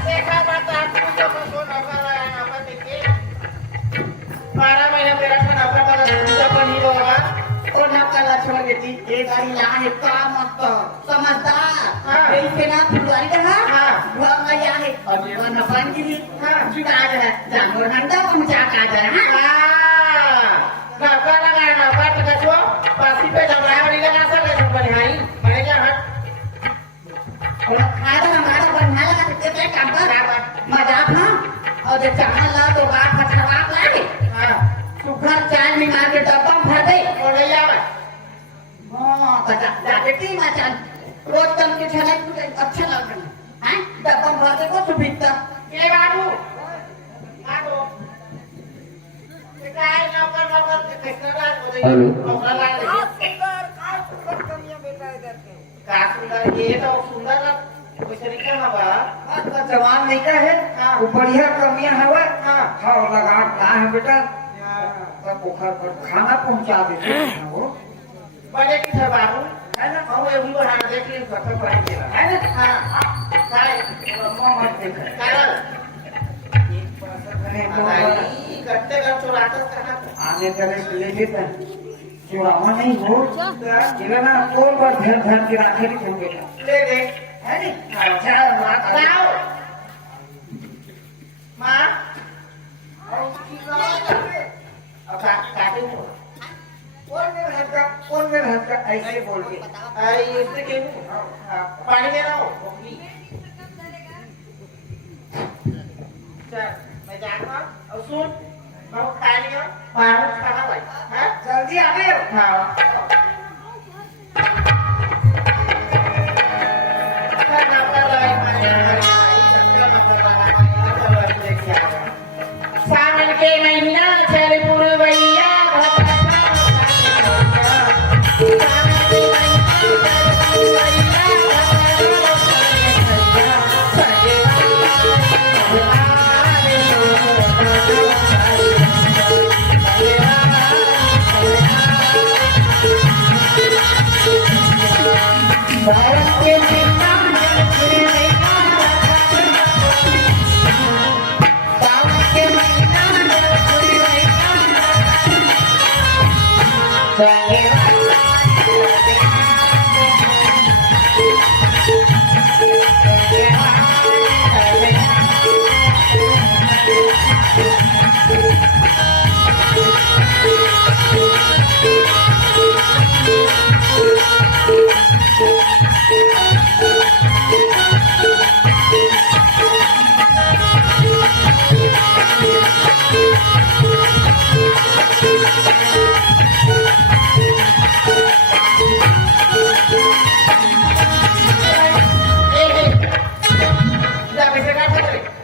देखा बता तू जो को नौकर है नौकर देखिए 12 महीने तेरा का नौकर का पूजा पर ही होगा तो नौकर छोड़ देती एक महिला है का मत समझदार हाँ। ऐसे ना फुलवारी का हाँ। घर में या है और नफन गिरी जुड़ा है जानवर नंदा पूजा का है नौकर लगा नौकर तो कछो पासी पे जब रहा वाली लगा सके सब बढ़ाई बड़े जा हट और खाना हमारा बनना लगा कितने काम कर मजाक ना और जब चावल ला तो बात फटवा लाए हां सुखर चाय में मार के डब्बा भर दे और ले जा हाँ तो जाके टी मचान रोज कम के छले अच्छा लग रहा है डब्बा भर दे को सुविधा ये बाबू आ दो काय नौकर नौकर किसका रात हो रही हेलो। नौकर लाग रही का सुंदर कमियां बेटा इधर के का सुंदर ये तो सुंदर ना कोई तरीका हवा आपका जवान नहीं का है वो बढ़िया कमियां हवा हाँ लगा का है बेटा सब पोखर पर खाना पहुंचा देते हैं वो बड़े की था बाबू है ना हम ये भी हां देख ली सब पढ़ के है ना हां काय अम्मा मत देख कारण मैंने तो करते कर चुराता कहां आने करे ले लेता चुरावा नहीं हो जिला ना कोल पर ध्यान ध्यान के रखे नहीं होंगे ले दे है नी अच्छा मां लाओ मां और की बात है अब काटे हो कौन मेरे हाथ का ऐसे बोल के आई इससे के पानी दे रहा हूं चल मैं जाऊंगा और सुन मैं खा लिया मारू खाना भाई हां जल्दी आ गए हां सावन के महीना चल पुरवैया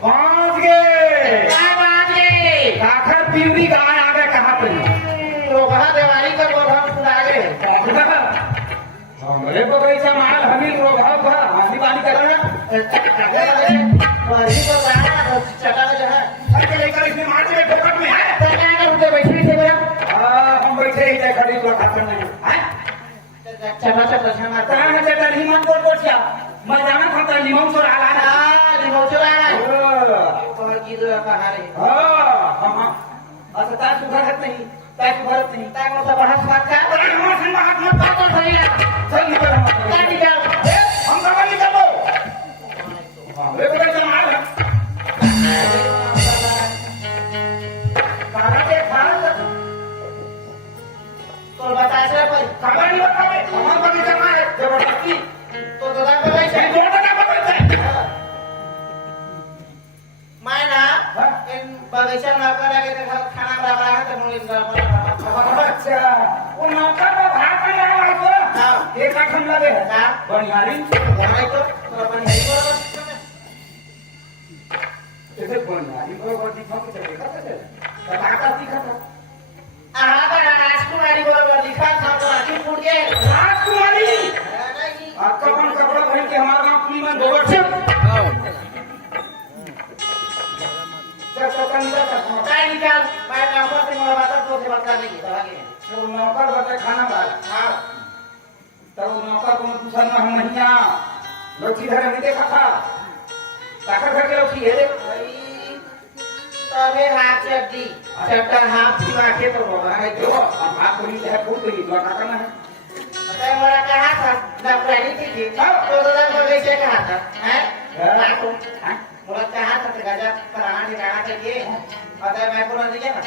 पहुंच गए आखिर पिंडी गाय आ गए कहाँ पे हमरे बगीचा माल हमी रोभाव भा हमी बानी कर रहे अरे लेकर इसमें मार के पोकट में है हम बैठे ही जाए खरीद लो खाते नहीं कहाँ है चटर ही मन बोल बोल मैं जाना था तो लीमन चोर आला ना हाँ अच्छा तार सुधर है नहीं तार सुधर नहीं सही पर हम कब निकलो हमरे बगीचा माल है कहाँ के खाल खबर नहीं बताओ हमारे बगीचा माल है जबरदस्ती बगीचा नौकर आगे देखा खाना बराबर है तो मुझे अच्छा वो नौकर को भाग कर रहा है तो हाँ। एक आठ हम लगे है हाँ। बनियारी अपन है जैसे बनियारी को दिखा के चले का चले का दिखा था राजकुमारी बोल दिखा था तो आखिर फूट गए राजकुमारी आपका कौन कपड़ा पहन के हमारा गांव पुली में गोबर से जब तो कंधा तक काय निकाल मैं नौकर से मोला बात तो से बात कर लेगी तो आगे तो नौकर बटे खाना खा हां तो नौकर को दूसरा में हम नहीं आ लोची घर में देखा था ताकर घर के लोची है रे तबे हाथ चड्डी चट्टर हाथ की आंखें तो होगा है जो हम हाथ बोली है फूट गई तो का करना है बताए मोरा कहा था नौकरी थी तो दादा बगीचे कहा था हैं मोरा कहा था कि गजा कराना ठिकाना चाहिए बताए मैं पूरा दिया ना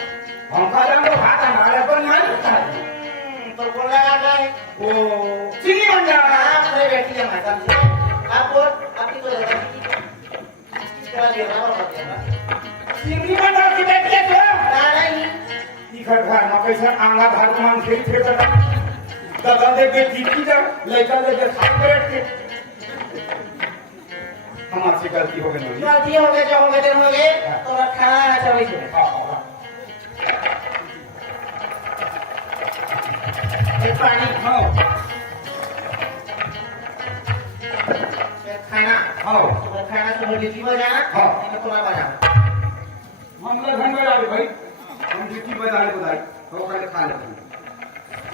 हम का जान तो भात हमारे पर नहीं होता तो बोल रहा है वो चीनी बन जा मेरे बेटी है माता जी आप बोल आपकी तो क्या ले रहा हो चीनी बन जा की बेटी है तो नहीं इधर घर में कैसे आंगा भगवान खेल खेल कर दबा दे बेटी की जा लेकर ले खाई बैठ के हमारे गलती हो गई गलती हो गए जो हो गए तो खाना है चलो पानी हाँ खाना हाँ खाना सुबह ड्यूटी में जाना हाँ। नहीं तो बजाना हम लोग घर में डाले भाई हम ड्यूटी में डाले बताई तो पहले खा लेते हैं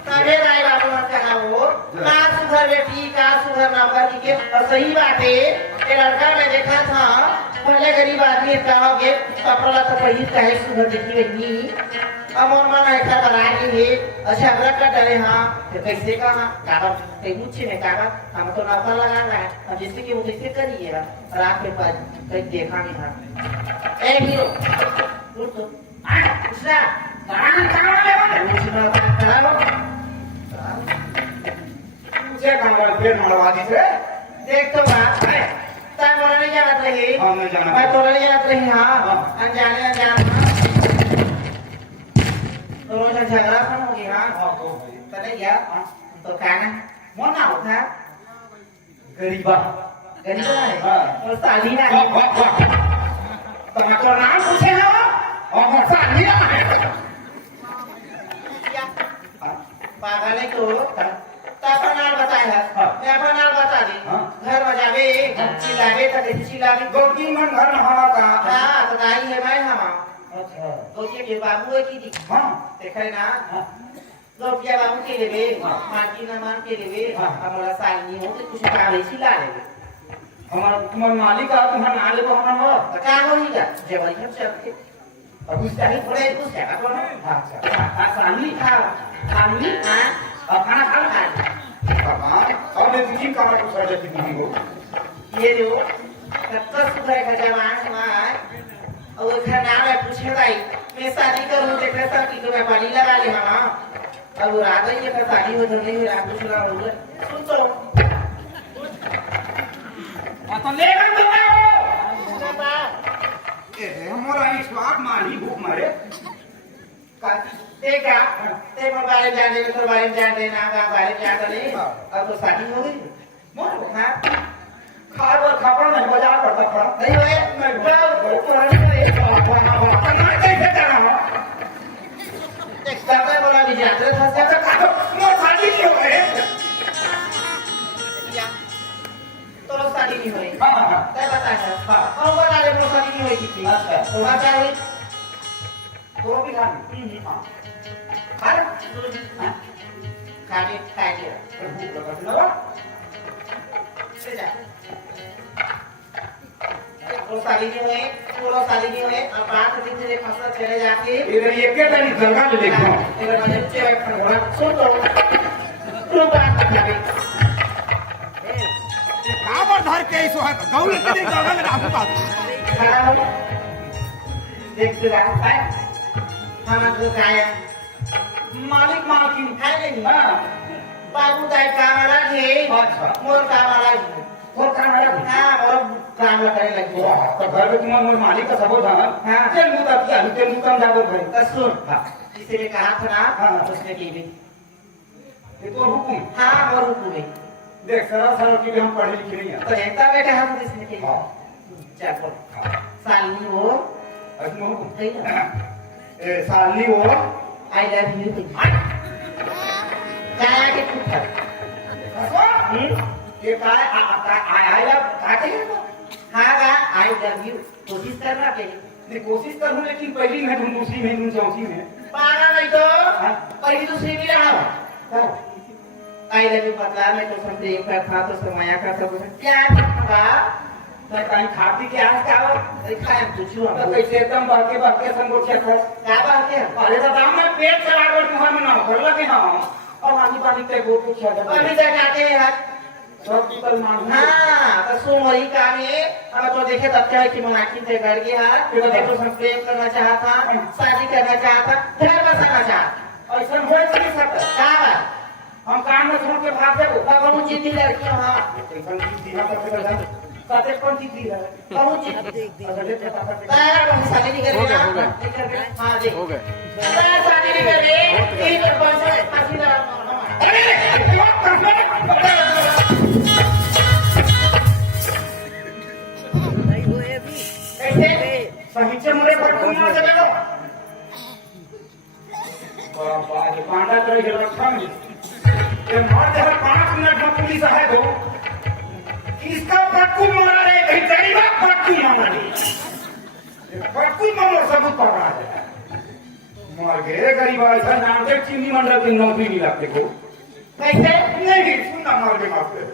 तबे राय बाबू मत कहा वो का सुधर बेटी का सुधर नंबर की के और सही बात है ये लड़का मैं देखा था पहले गरीब आदमी कहोगे कपड़ा तो पहिर चाहे सुधर देखी नहीं अब और मन ऐसा बना रही है अच्छा अगला का डरे हाँ तो कैसे कहा कागज कहीं पूछे नहीं कागज हम तो नौकर लगा रहा है अब जिससे कि वो कैसे करिए रात के पास कहीं देखा नहीं था ए हीरो उठ तो पूछना मुझे कहाँ पेड़ मरवादी से देख तो बात है तब बोला नहीं जानत रही हाँ मैं जाना मैं तो नहीं जानत रही हाँ अनजाने अनजान तो रोज झगड़ा कौन हो गया हाँ तो नहीं गया तो कहना मन ना उठा गरीबा गरीब है हाँ। और साली ना वाह वाह वाह तो मैं तो नाम पूछे ना और साली ना पागल है तो अपना नाम बताया हाँ। मैं अपना नाम बता दी हाँ। घर बजावे चिल्लावे तक चिल्लावे दो तीन मन घर में हवा का हाँ तो नहीं है भाई हम अच्छा तो ये बाबू है की हाँ देखा है ना हाँ रुपया बाबू के लेवे हाँ। माटी ना मान के लेवे हाँ। हमारा साल नहीं हो तो कुछ काम ऐसी ला लेवे हमारा तुम्हारा मालिक आ तुम्हारा ना ले हमारा तो काम हो ही जा जब हम चल के अब उसका नहीं थोड़े कुछ है अपन अच्छा साली खाओ साली हाँ अब खाना खा लो हाँ अब मैं तुझी कहाँ को सर देती दीदी को ये जो कत्तर सुबह का जवान है और घर नाम है पूछे भाई मैं शादी करूँ देखा सब की तो मैं पानी लगा ले हाँ अब वो रात ही है शादी हो तो नहीं रात कुछ ना हो सुन तो तो लेकर तो हमारा स्वाद मारी भूख मारे देखा ते मोबाइल जाने तो बारे में जान देना बारे में जान नहीं अब तो शादी हो गई मोर हाँ खा और खबर नहीं बाजार करता खड़ा नहीं हुए मैं बड़ा पुरानी कैसे करना एक समय बोला भी जाते था सब मोर शादी नहीं हो रहे तो लोग शादी नहीं हुई हाँ हाँ क्या बता है हाँ। और बता दे लोग शादी नहीं हुई थी अच्छा। तो बात क्या हुई वो भी खा ली हाँ खा ले खाने खाए लिया भूख लगा सुना ले जा वो शादी नहीं हुई वो लोग शादी नहीं हुई अब बात दिन से फसल चले जाके इधर ये क्या नहीं दरगाह ले देखो इधर मैंने चेक करवा सुन तो बात कर काबर धर के ऐसो है गौरी के दिन गगन राहु बात खड़ा हो देख रहा है खाना तो खाया मालिक मालकिन है नहीं हाँ बाबू दाई कामरा थे अच्छा मोर कामरा थे वो काम है हाँ और काम करने लगे तो घर में तुम्हारा मालिक का सबूत है हाँ। चल मुझे अब क्या चल मुझे कम जागो भाई तो सुन हाँ किसी ने कहा था ना हाँ। उसने की भी ये तो हुकुम हाँ और हुक्म है देख सारा सारा की हम पढ़े लिखे नहीं है तो एकता बेटा हम किसने की हाँ चल बोल सालनी वो इसमें हुकुम सही ना ए साली वो आई लव यू थी क्या के कुछ ये काय आया काटे हाँ गा आई लव यू कोशिश करना के नहीं कोशिश करूँ लेकिन पहली में तुम दूसरी में तुम चौथी में पागल नहीं तो हाँ। पहली दूसरी भी रहा आई लव यू पता मैं तो समझे एक बार था तो समाया का तो क्या था मैं कहीं खाती के आज का देखा है पूछू तो हम कैसे एकदम बाके बाके संगो चेक हो क्या बात है अरे दादा मैं पेट चला कर तुम्हारे में ना कर लगे ना और आनी पानी के गो कुछ है अभी तक आते हैं यार सब कल मान हाँ तो सुन वही काम है अब तो देखे तब क्या है कि मनाकी से घर गया फिर तो हम प्रेम करना चाहता शादी करना चाहता घर बसाना चाहता ऐसा हो नहीं सकता क्या बात हम काम में छोड़ के भाग जाओ बहुत जिद्दी लड़की हूँ हाँ ऐसा चीज दिया करते रहता काते कौन चीज दी है बहुत जिद्दी अच्छा ले पता करते तारा हम शादी नहीं करेंगे हो गए। नहीं करेंगे हाँ जी हो गए। तारा शादी नहीं करेंगे तीन और पाँच साल फांसी लगा कैसे सही से मुझे पर तुम ना चले लो बाबा ये पांडा करे के रक्षा में ये मार दे 5 मिनट में पुलिस है तो किसका पटकू मारा रे कहीं गरीबा पटकू मारा रे ये पटकू मारो सबूत पा रहा है मार गए गरीबा ऐसा नाम के चीनी मंडल की नौकरी नहीं लगते को कैसे नहीं सुनना मार के मारते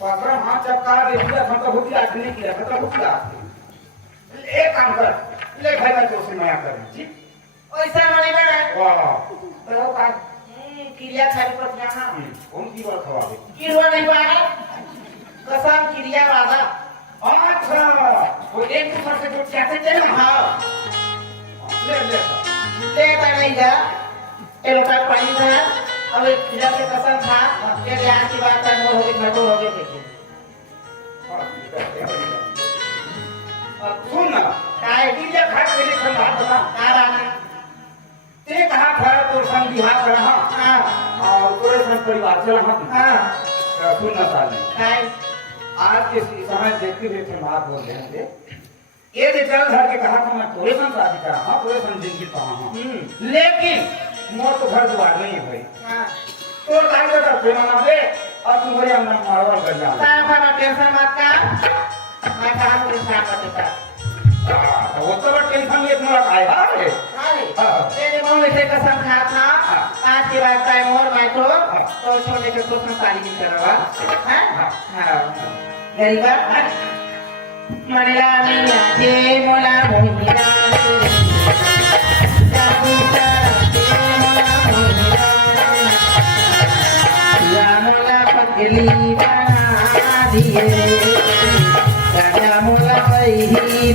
पापरा हाथ चपका दे दिया खत्म हो गया नहीं किया खत्म हो गया एक काम कर ले भाई का दोस्त नया कर जी ओइसा मने बा वाह तो का क्रिया खाली पर यहाँ कौन की बात खवा दे किरो नहीं पाए कसम क्रिया वाला अच्छा वो एक दूसरे से जो चाहते थे ना हाँ ले ले ले नहीं जा एक का पानी था अब एक क्रिया के कसम था तेरे यहाँ की बात है हो गई भटो हो गए कैसे सुन ना काय ये घर के लिए खंडा बता आराम ते कहा था तो संग बिहार रहा हाँ और पूरे संग परिवार से रहा हाँ सुन ना साले काय आज के समय देखते हुए तुम बात बोल रहे थे ये विचार घर के कहा था मैं पूरे संग शादी करा हाँ पूरे संग जिंदगी पाऊँ हाँ लेकिन मोर तो घर द्वार नहीं है हाँ तो टाइम का प्रेम ना दे और तुम्हारे अंदर मारवाड़ कर जा तार भाना टेंशन मत का मैं कहा तुझे साथ देता वो तो बड़ा टेंशन में इतना आया है अरे तेरे मुंह में से कसम खा था आज के बाद टाइम और मैं तो छोटे के तो संसारी नहीं करवा हाँ हाँ गरीबा मरला मिया जे मोला मोहिया जाबूता जे मोला मोहिया या मोला पगली बना दिए राजा मोला वही